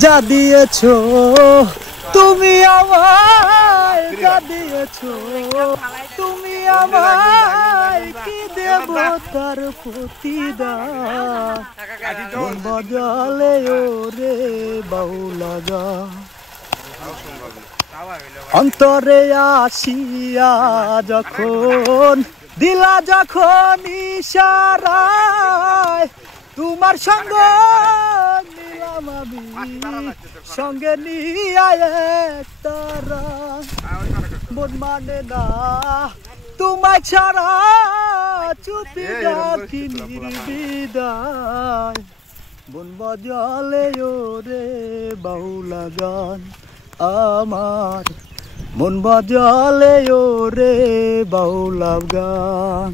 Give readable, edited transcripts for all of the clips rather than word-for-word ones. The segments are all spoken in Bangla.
যা দিয়েছো তুমি আমায়, যা দিয়েছো তুমি আমায়, কি দেব তার প্রতিদান। মন বাজালে ওরে বাউলা গান, অন্তরে আসিয়া যখন দিলা যখন ইশারায়, তোমার সঙ্গ নিলাম আমি সঙ্গে নিয়ে তারা। মন মানে না তোমায় ছাড়া, চুপি ডাকি নির্বিদায়। মন বাজালে ওরে বাউলা গান আমার, মন বাজালে ওরে বাউলা গান।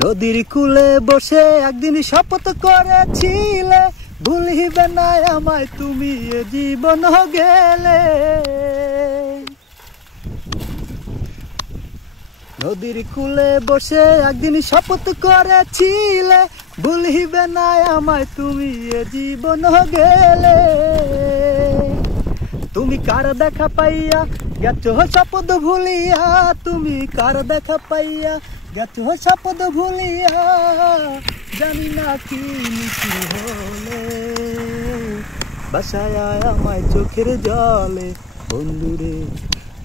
নদীর কূলে বসে একদিন শপথ করেছিলে, ভুলিবে না আমায় তুমি এ জীবন গেলে। নদীর কূলে বসে একদিন শপথ করেছিলে, ভুলিবে না আমায় তুমি এ জীবন গেলে। তুমি কার দেখা পাইয়া গেছো শপথ ভুলিয়া, তুমি কার দেখা পাইয়া গেছো শপথ ভুলিয়া, জানি না কি মিশি হলে। বাসায় আমায় চোখের জলে বন্ধুরে,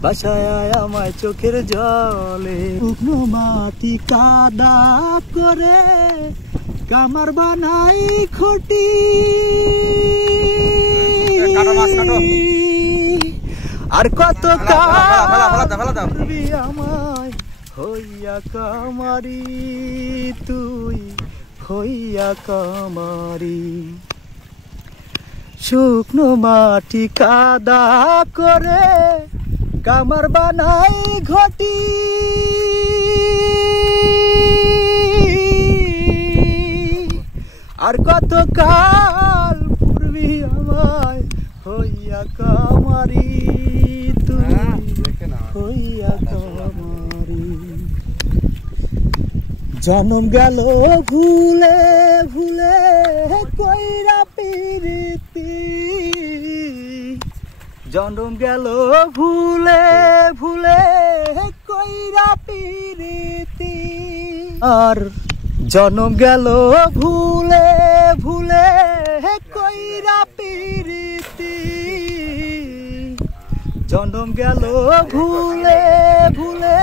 বাসায় আমায় চোখের জলে। শুকনো মাটি কাদা করে কামার বানাই খুঁটি, আর কত কামাই আমায় হইয়া কামারি, তুই হইয়া কামারি। শুকনো মাটি কাদা করে কামার বানাই ঘটি, আর কত কাল পূর্বী আমায় হইয়া কামারি, তুই হইয়া কামারি। জনম গেল ভুলে ভুলে কইরা পিরিতি, জনম গেল ভুলে ভুলে কইরা পিরিতি, আর জনম গেল ভুলে ভুলে কইরা পিরিতি, জনম গেল ভুলে ভুলে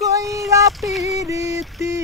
কইরা পিরিতি।